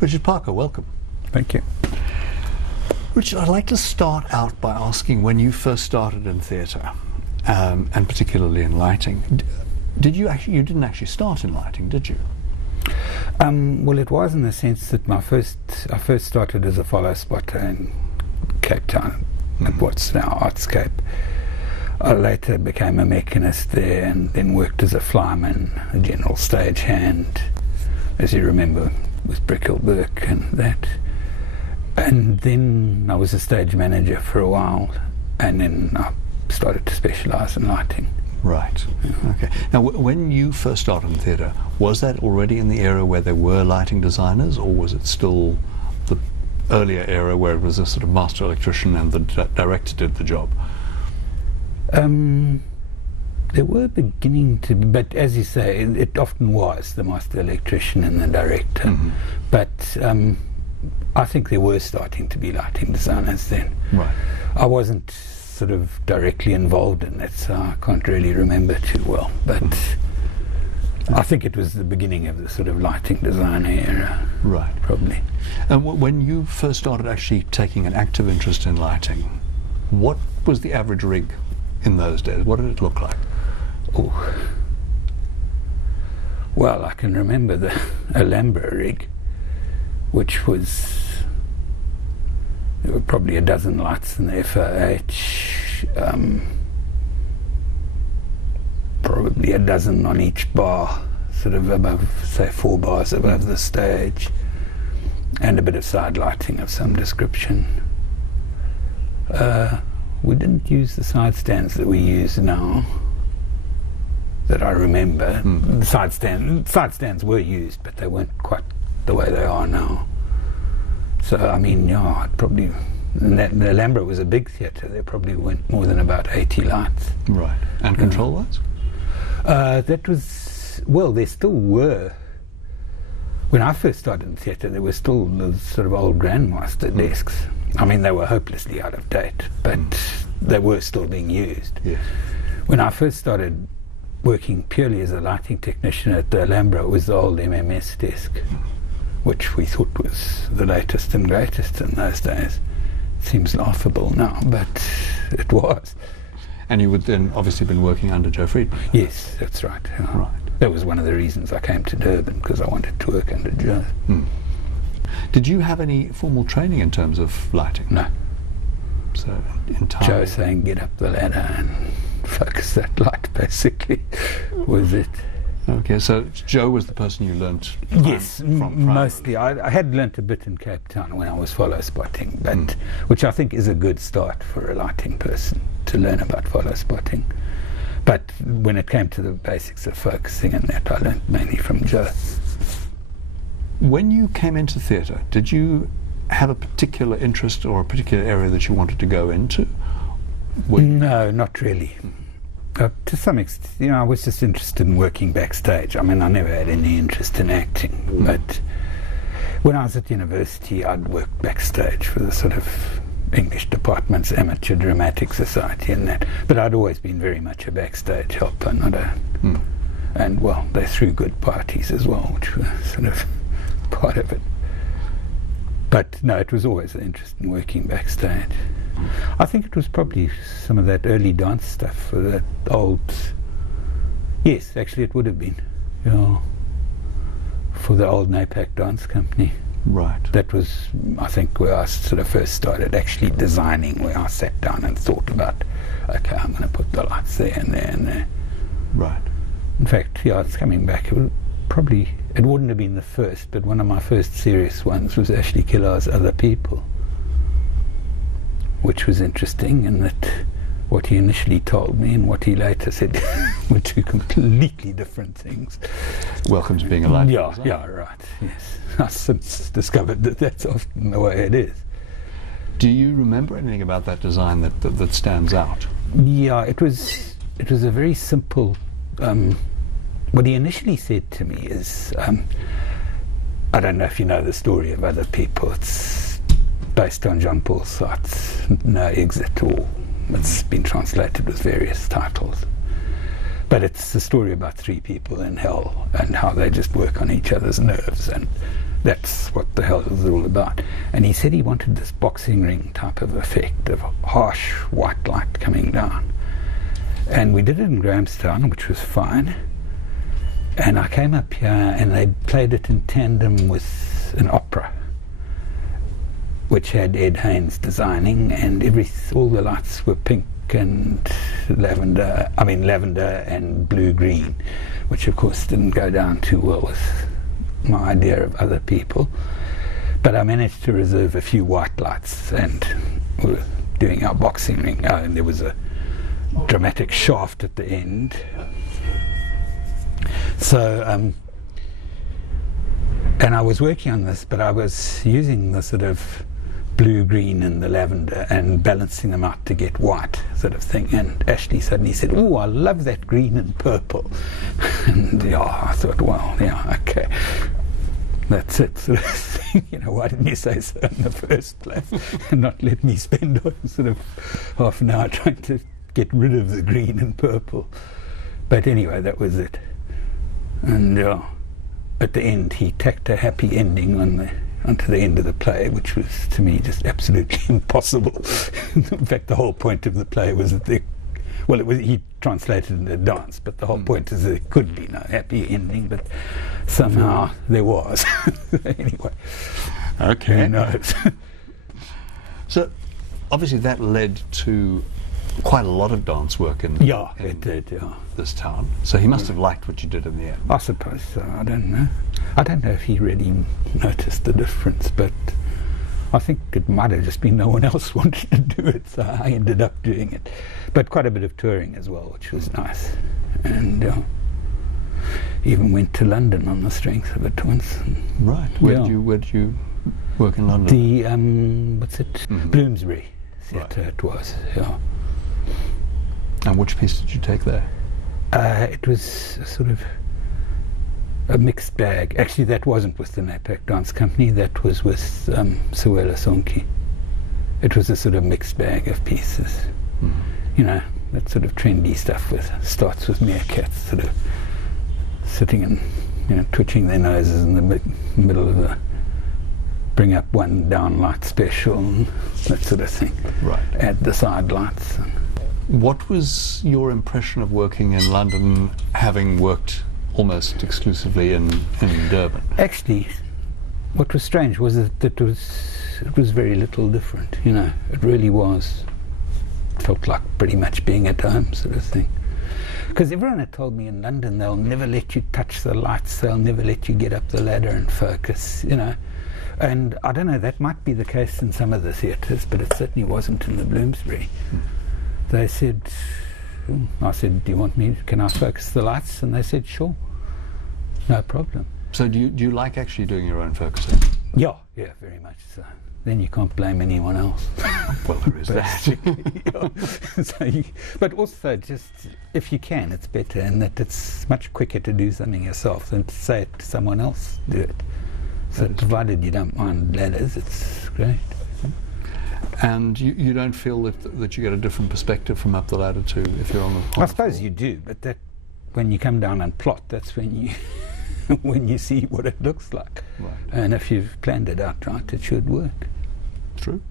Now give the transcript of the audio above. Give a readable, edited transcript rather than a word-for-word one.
Richard Parker, welcome. Thank you. Richard, I'd like to start out by asking when you first started in theatre, and particularly in lighting. You didn't actually start in lighting, did you? Well, it was in the sense that I first started as a follow spotter in Cape Town, at what's now Artscape. I later became a mechanist there and then worked as a flyman, a general stagehand, as you remember, with Brickhill Burke and that. And then I was a stage manager for a while, and then I started to specialise in lighting. Right. Yeah. Okay. Now, when you first started in theatre, was that already in the era where there were lighting designers, or was it still the earlier era where it was a sort of master electrician and the director did the job? There were beginning to be, but as you say, it often was the master electrician and the director. Mm-hmm. But I think there were starting to be lighting designers then. Right. I wasn't sort of directly involved in it, so I can't really remember too well. But I think it was the beginning of the sort of lighting design era. Right. Probably. And when you first started actually taking an active interest in lighting, what was the average rig in those days? What did it look like? Oh. Well, I can remember the Alhambra rig, which was, there were probably a dozen lights in the FOH, probably a dozen on each bar, sort of above, say 4 bars above the stage, and a bit of side lighting of some description. We didn't use the side stands that we use now, that I remember. The side stands were used, but they weren't quite the way they are now. So, I mean, yeah, the Alhambra was a big theatre. There probably weren't more than about 80 lights. Right. And control lights? That was, well, there still were. When I first started in theatre, there were still the sort of old Grandmaster desks. I mean, they were hopelessly out of date, but they were still being used. Yes. When I first started working purely as a lighting technician at the Alhambra, it was the old MMS desk, which we thought was the latest and greatest in those days. It seems laughable now, but it was. And you would then obviously been working under Joe Friedman? Yes, that's right. Right. That was one of the reasons I came to Durban, because I wanted to work under Joe. Did you have any formal training in terms of lighting? No. So entirely. Joe saying get up the ladder and focus that light, basically, was it. Okay, so Joe was the person you learnt yes, from mostly. I had learnt a bit in Cape Town when I was follow spotting, but which I think is a good start for a lighting person, to learn about follow spotting. But when it came to the basics of focusing and that, I learnt mainly from Joe. When you came into theatre, did you have a particular interest or a particular area that you wanted to go into? No, not really. To some extent, I was just interested in working backstage. I mean, I never had any interest in acting, but when I was at university, I'd work backstage for the sort of English department's amateur dramatic society and that. But I'd always been very much a backstage helper, not a... And, well, they threw good parties as well, which were sort of part of it. But no, it was always an interest in working backstage. I think it was probably some of that early dance stuff for that old... Yes, actually it would have been. For the old NAPAC dance company. Right. That was, I think, where I sort of first started actually designing, where I sat down and thought about, okay, I'm going to put the lights there and there and there. Right. In fact, it's coming back. It wouldn't have been the first, but one of my first serious ones was actually Killar's Other People, which was interesting in that what he initially told me and what he later said were two completely different things. Welcome to being a lighting designer. Yeah, right, yes. I've since discovered that that's often the way it is. Do you remember anything about that design that stands out? Yeah, it was a very simple... what he initially said to me is, I don't know if you know the story of Other People. It's based on Jean-Paul Sartre's No Exit, or it's been translated with various titles. But it's a story about 3 people in hell and how they just work on each other's nerves and that's what the hell it was all about. And he said he wanted this boxing ring type of effect of harsh white light coming down. And we did it in Grahamstown, which was fine. And I came up here and they played it in tandem with an opera, which had Ed Haynes designing, and all the lights were pink and lavender and blue-green, which of course didn't go down too well with my idea of other people. But I managed to reserve a few white lights, and we were doing our boxing ring. Oh, and there was a dramatic shaft at the end. So, and I was working on this, but I was using the sort of blue, green and the lavender and balancing them out to get white sort of thing. And Ashley suddenly said, "Oh, I love that green and purple." And yeah, I thought, well, yeah, okay, that's it sort of thing. You know, why didn't you say so in the first place and not let me spend sort of half an hour trying to get rid of the green and purple? But anyway, that was it. And at the end he tacked a happy ending onto the end of the play, which was to me just absolutely impossible. In fact, the whole point of the play was that he translated it into dance, but the whole point is there could be no happy ending, but somehow there was. Anyway, okay, who knows? So obviously that led to quite a lot of dance work in it did, yeah. This town. So he must have liked what you did in the end. I suppose so. I don't know. I don't know if he really noticed the difference, but I think it might have just been no one else wanted to do it, so I ended up doing it. But quite a bit of touring as well, which was nice. And even went to London on the strength of it once. Right. Where did you work in London? The Bloomsbury Theatre, it was. Yeah. And which piece did you take there? It was a sort of a mixed bag. Actually, that wasn't with the Napak Dance Company. That was with Sewela Sonke. It was a sort of mixed bag of pieces. You know, that sort of trendy stuff starts with meerkats sort of sitting and, you know, twitching their noses in the middle of the bring up one down light special and that sort of thing. Right. Add the side lights. What was your impression of working in London, having worked almost exclusively in Durban? Actually, what was strange was that it was very little different. You know, it really was. Felt like pretty much being at home, sort of thing. Because everyone had told me in London they'll never let you touch the lights, they'll never let you get up the ladder and focus. You know, and I don't know. That might be the case in some of the theatres, but it certainly wasn't in the Bloomsbury. They said, I said, "Do you want me? Can I focus the lights?" And they said, "Sure, no problem." So do you like actually doing your own focusing? Yeah, very much so. Then you can't blame anyone else. Well, there is that. But also, just if you can, it's better, and that it's much quicker to do something yourself than to say it to someone else do it. So provided you don't mind ladders, it's great. And you don't feel that you get a different perspective from up the ladder too if you're on the I suppose you do, but that when you come down and plot, that's when you when you see what it looks like. Right. And if you've planned it out right, it should work. True.